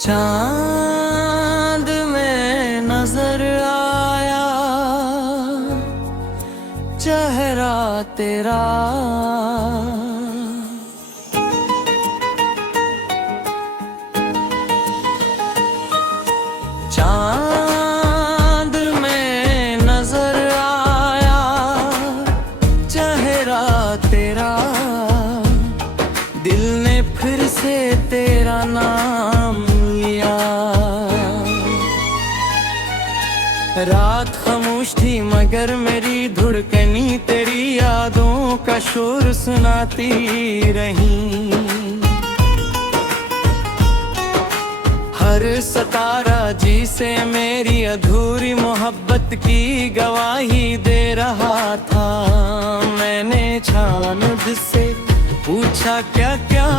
चांद में नजर आया चेहरा तेरा, चांद में नजर आया चेहरा तेरा, दिल ने फिर से तेरा नाम लिया। रात खामोश थी मगर मेरी धड़कनी तेरी यादों का शोर सुनाती रही। हर सितारा जी से मेरी अधूरी मोहब्बत की गवाही दे रहा था। मैंने चांद से पूछा क्या क्या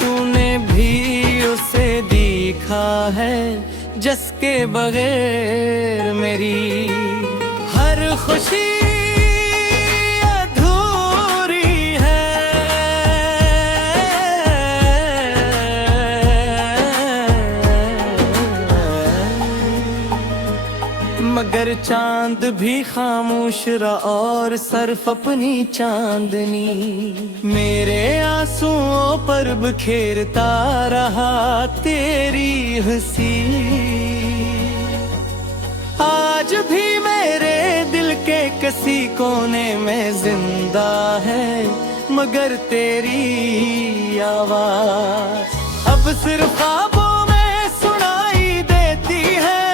तूने भी उसे देखा है, जिसके बगैर मेरी हर खुशी अधूरी है। मगर चांद भी खामोश रहा और सिर्फ अपनी चांदनी मेरे आंसुओं पर बिखेरता रहा तेरी हंसी। आज भी मेरे दिल के किसी कोने में जिंदा है, मगर तेरी आवाज अब सिर्फ ख्वाबों में सुनाई देती है।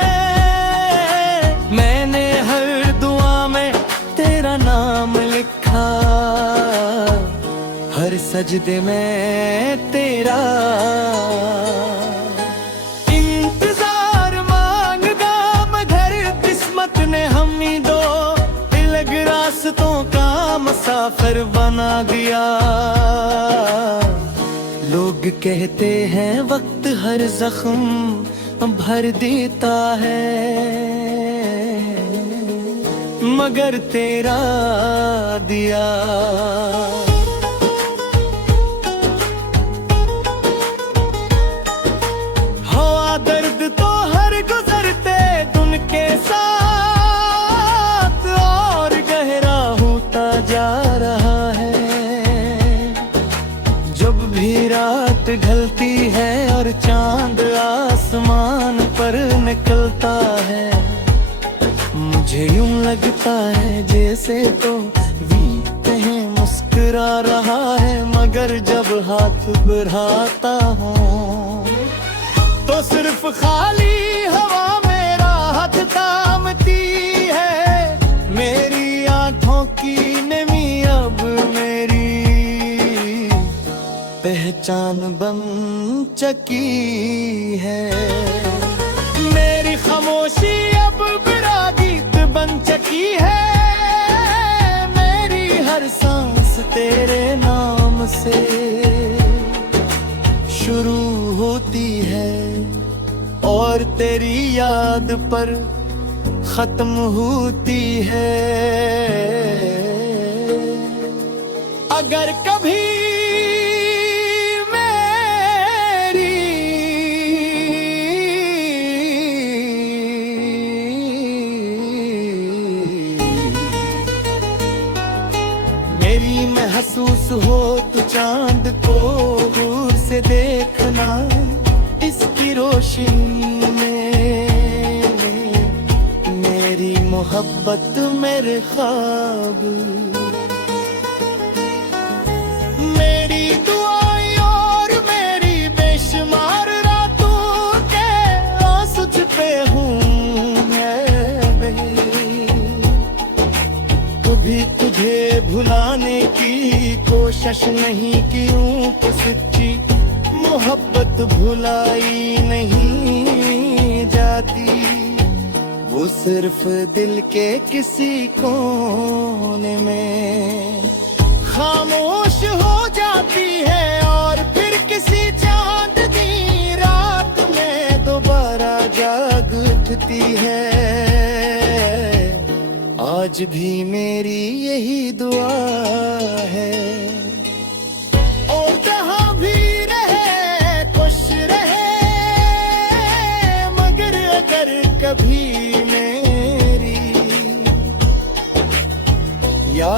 मैंने हर दुआ में तेरा नाम लिखा, हर सजदे में तेरा इंतजार मांगदा। मगर किस्मत ने हम ही दो अलग रास्तों का मुसाफिर बना दिया। लोग कहते हैं वक्त हर जख्म भर देता है, मगर तेरा दिया हुआ दर्द तो हर गुजरते दिन के साथ और गहरा होता जा रहा है। जब भी रात ढलती है और चांद आसमान पर निकलता है, मुझे यूं लगता है जैसे तो कहीं मुस्कुरा रहा है। मगर जब हाथ बढ़ाता हूँ तो सिर्फ खाली हवा मेरा हाथ थामती है। मेरी आंखों की नमी अब मेरी पहचान बन चुकी है। मेरी खामोशी अब बड़ा गीत बन चुकी है। मेरी हर सांस तेरे नाम से शुरू होती है और तेरी याद पर खत्म होती है। अगर कभी मेरी महसूस हो तो चांद को दूर से देखना, इसकी रोशनी में मेरी मोहब्बत मेरे ख्वाब। मेरी दुआएं और मेरी बेशुमार रातों के आंसू छुपे हूँ कभी तुझे भुलाने की कोशिश नहीं की हूँ तो सच्ची मोहब्बत भुलाई नहीं जाती। वो सिर्फ दिल के किसी कोने में खामोश हो जाती है और फिर किसी चांद की रात में दोबारा जाग उठती है। आज भी मेरी यही दुआ है और जहाँ भी रहे खुश रहे।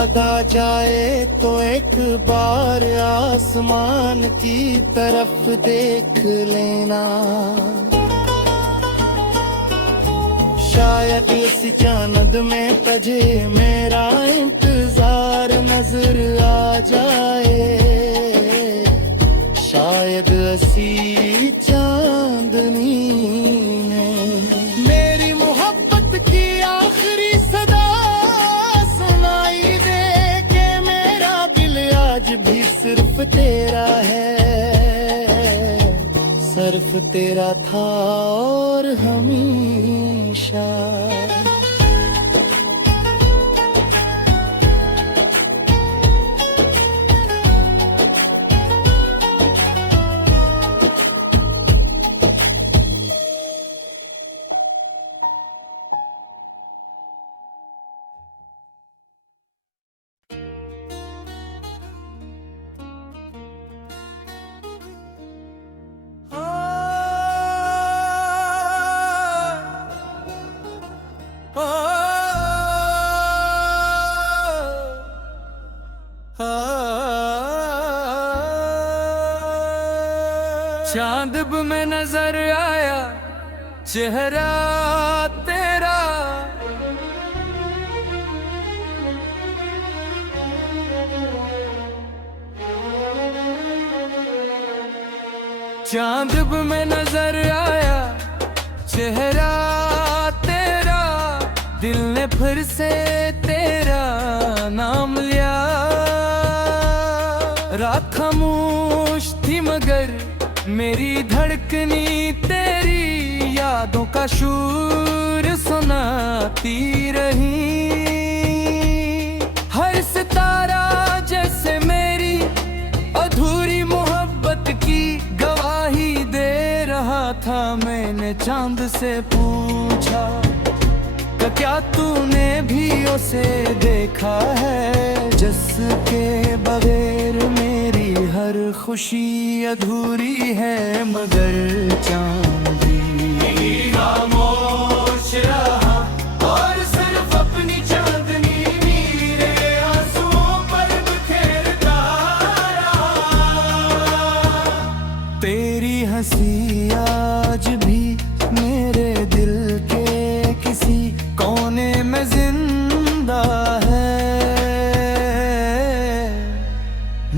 याद आ जाए तो एक बार आसमान की तरफ देख लेना। शायद इस चांद में तुझे मेरा इंतजार नजर आ जाए। शायद असी चांदनी में मेरी मोहब्बत की आखिरी सदा सुनाई दे के मेरा दिल आज भी सिर्फ तेरा है। सिर्फ तेरा था और हमेशा। चांद में नजर आया चेहरा तेरा, चांद में नजर आया चेहरा तेरा। दिल ने फिर से तेरा नाम लिया। रात खामोश थी मगर मेरी धड़कनी तेरी यादों का शूर सुनाती रही। हर सितारा जैसे मेरी अधूरी मोहब्बत की गवाही दे रहा था। मैंने चांद से पूछा क्या तूने भी उसे देखा है, जिसके बगैर मेरी हर खुशी अधूरी है। मगर चांदी खामोश रहा और सिर्फ अपनी चांदनी मेरे आंसुओं पर बिखेरता रहा। तेरी हंसी आज भी मेरे दिल के किसी कोने में जिंदा है।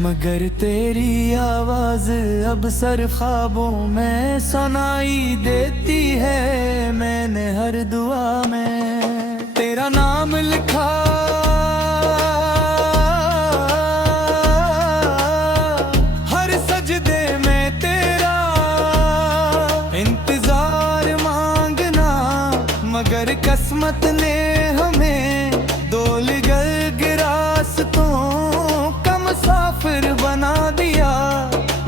मगर तेरी आवाज अब सर ख्वाबों में सुनाई देती है। मैंने हर दुआ में तेरा नाम लिखा, हर सजदे में तेरा इंतजार मांगना। मगर किस्मत ने हमें डोल गए रास्तों का मुसाफिर बना दिया।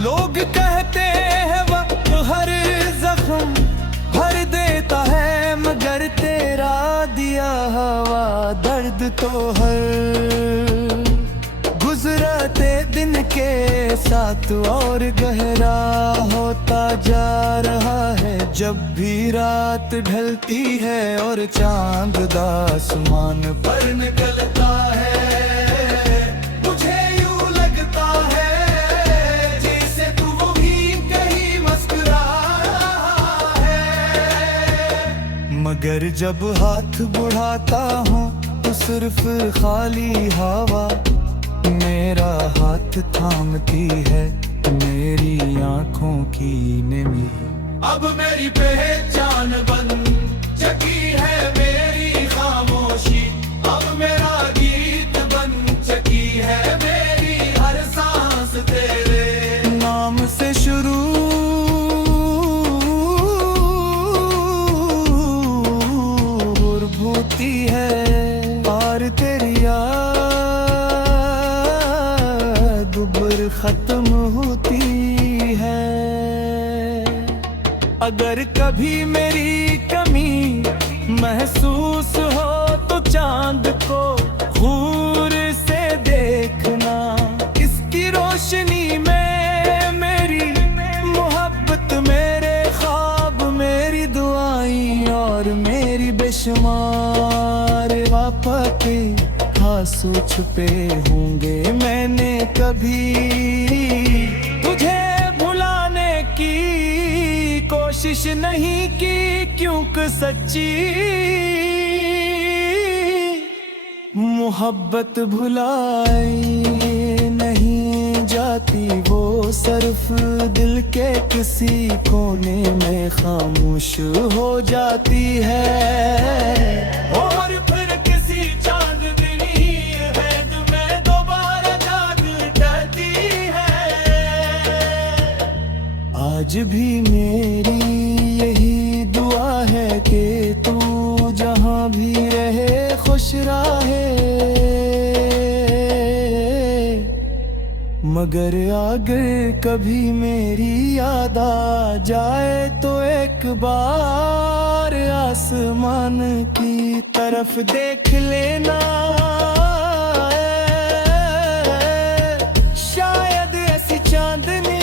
लोग कहते हैं वक्त हर जख्म भर देता है, मगर तेरा दिया हवा दर्द तो हर गुजरते दिन के साथ और गहरा होता जा रहा है। जब भी रात ढलती है और चांद आसमान पर निकलता है, मुझे यूं लगता है जैसे तू वो भी कहीं मुस्कुरा रहा है। मगर जब हाथ बढ़ाता हूँ तो सिर्फ खाली हवा मेरा हाथ थामती है। मेरी आंखों की नमी अब मेरी पहचान बन चुकी है। मेरी खामोशी अब मेरा गीत बन चुकी है। मेरी हर सांस तेरे नाम से शुरू होती है। और तेरी याद दुबर खत्म होती है। अगर कभी मेरी कमी महसूस हो तो चांद को घूर से देखना। इसकी रोशनी में मेरी मोहब्बत, मेरे ख्वाब, मेरी दुआएं और मेरी बेशुमार आफतें आंसू छुपे होंगे। मैंने कभी तुझे भुलाने की कोशिश नहीं की, क्योंकि सच्ची मोहब्बत भुलाई नहीं जाती। वो सिर्फ दिल के किसी कोने में खामोश हो जाती है। और फिर किसी चांद दिनी है तुम्हें दोबारा जाग उठती है। आज भी मेरी यही दुआ है कि तू जहां भी रहे खुश रहे। मगर अगर कभी मेरी याद आ जाए तो एक बार आसमान की तरफ देख लेना। शायद ऐसी चांदनी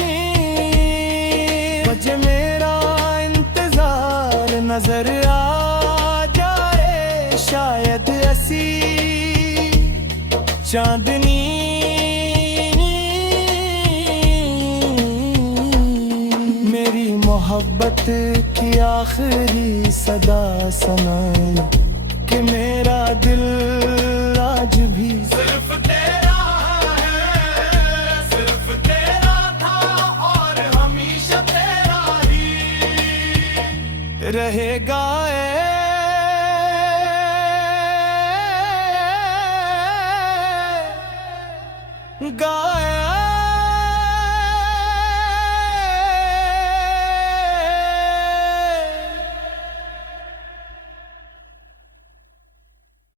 बजे मेरा इंतजार नजर आ जाए। शायद ऐसी चांदनी मेरी मोहब्बत की आखिरी सदा सुनाए कि मेरा दिल आज भी सिर्फ तेरा है, सिर्फ तेरा था और हमेशा तेरा ही रहेगा। गाया